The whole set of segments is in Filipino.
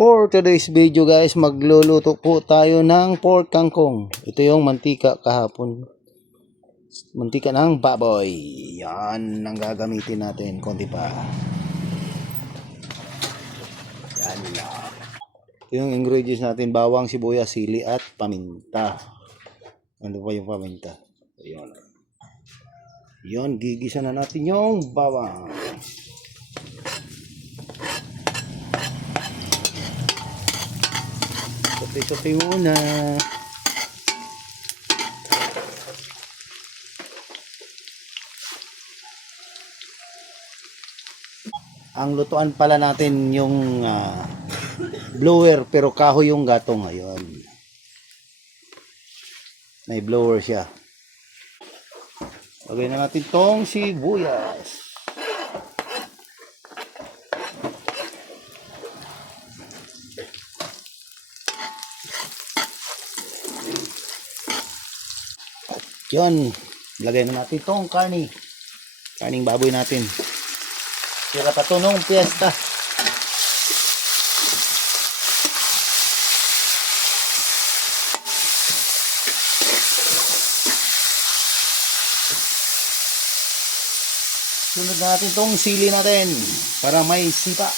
For today's video guys, magluluto po tayo ng pork kangkong. Ito yung mantika kahapon. Mantika ng baboy. Yan ang gagamitin natin. Konti pa. Yan lang. Ito yung ingredients natin. Bawang, sibuyas, sili at paminta. Ano pa yung paminta? Ayun. Yun, gigisa na natin yung bawang. Sote-sote muna. Ang lutuan pala natin yung blower pero kahoy yung gatong. Ayun. May blower siya. Lagay na natin tong sibuyas. Yun. Lagay na natin tong karning baboy natin. Sira pa to nung piyesta. Sunod natin tong sili natin para may sipa.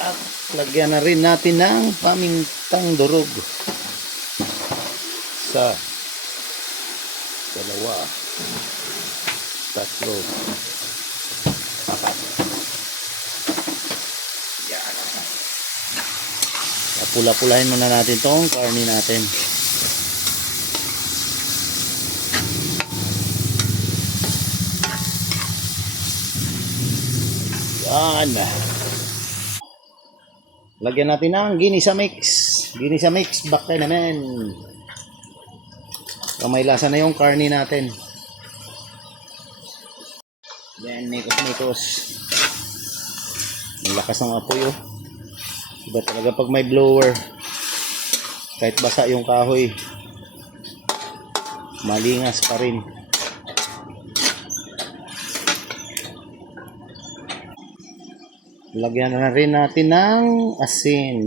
At lagyan na rin natin ng pamintang durog. Isa, dalawa, tatlo, apat. Yan. Pula-pulahin muna natin tong karni natin. Yan. Lagyan natin ng ginisa mix. Ginisa mix, bakay naman. May lasa na yung karni natin. Yan, mikos-mikos. Ang lakas ng apoy oh. Iba talaga pag may blower. Kahit basa yung kahoy, malingas pa rin. Lagyan na rin natin ng asin.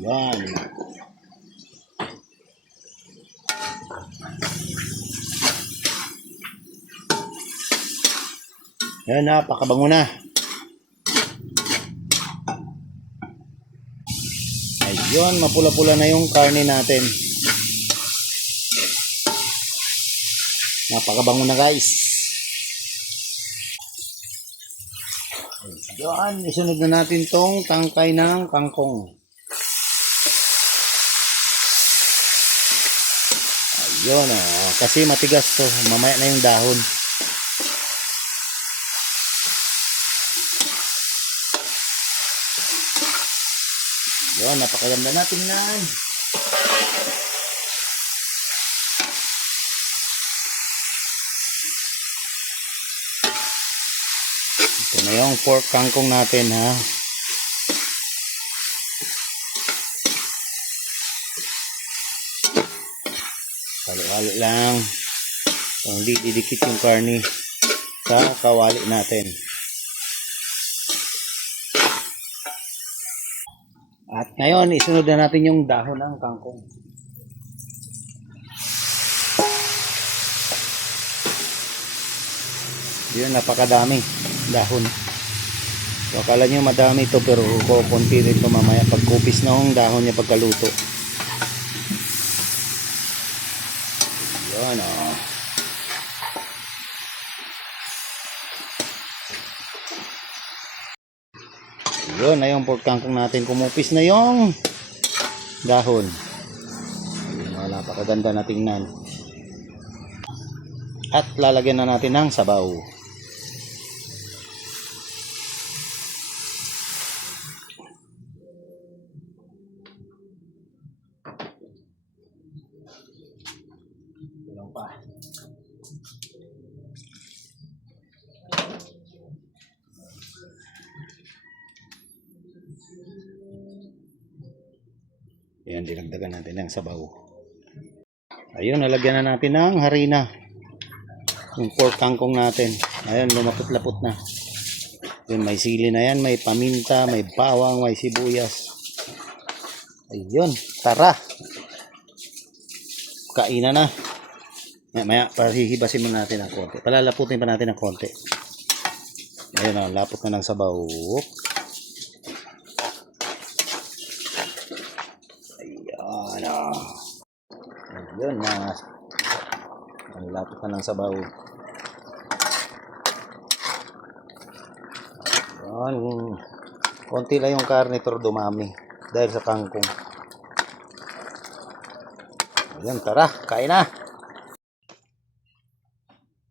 Yan. Yan, napakabango na. Ayun, mapula-pula na yung karne natin. Napakabango na guys. Yan, isunod na natin tong tangkay ng kangkong. Ayun oh, kasi matigas to, mamaya na yung dahon. Yun, napakaganda natin yan. Ito na yung pork kangkong natin ha. Halo-halo lang. Hindi didikit yung karni sa kawali natin. At ngayon, isunod na natin yung dahon ng kangkong. Yun, napakadami dahon. So, akala nyo madami ito pero kukunti rin ito mamaya pagkupis na yung dahon niya pagkaluto. Yun o. Yun na yung pork kangkong natin. Kumupis na yung dahon. Ayun, napakaganda na tingnan. At lalagyan na natin ng sabaw. Ilang pa. Ayan, dinagdagan natin ng sabaw. Ayun, nalagyan na natin ng harina. Yung pork kangkong natin. Ayun, lumapot-lapot na. Yun, may sili na yan, may paminta, may bawang, may sibuyas. Ayun, tara. Kainan na. Maya, hihibasin mo natin ng konti. Palalaputin pa natin ng konti. Ayun o, lapot na ng sabaw. Ayan o. Ayun na. Ang lapot na ng sabaw. Ayan. Konti lang yung karne pero dumami. Dahil sa kangkong. Ayan, tara. Kain na.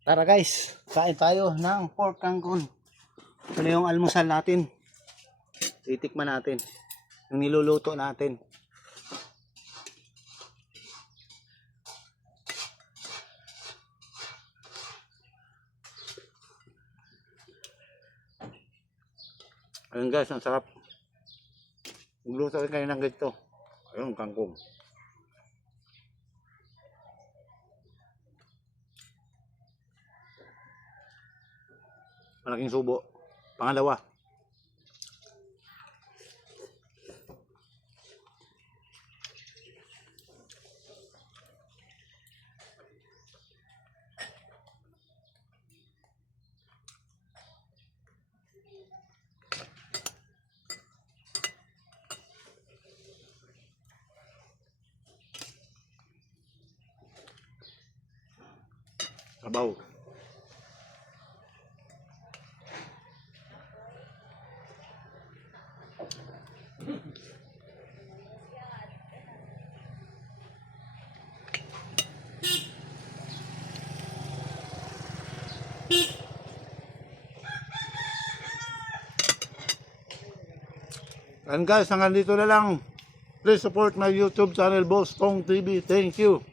Tara guys, kain tayo ng pork kangkong. Ito na yung almusal natin. Titikman natin. Yung niluluto natin. Ayun guys, ang sarap. Magluto rin kayo ng ganito. Ayun, kangkong. Malaking subo. Pangalawa. Sabaw. And guys, hanggang dito na lang. Please support my YouTube channel, Boss Kong TV. Thank you.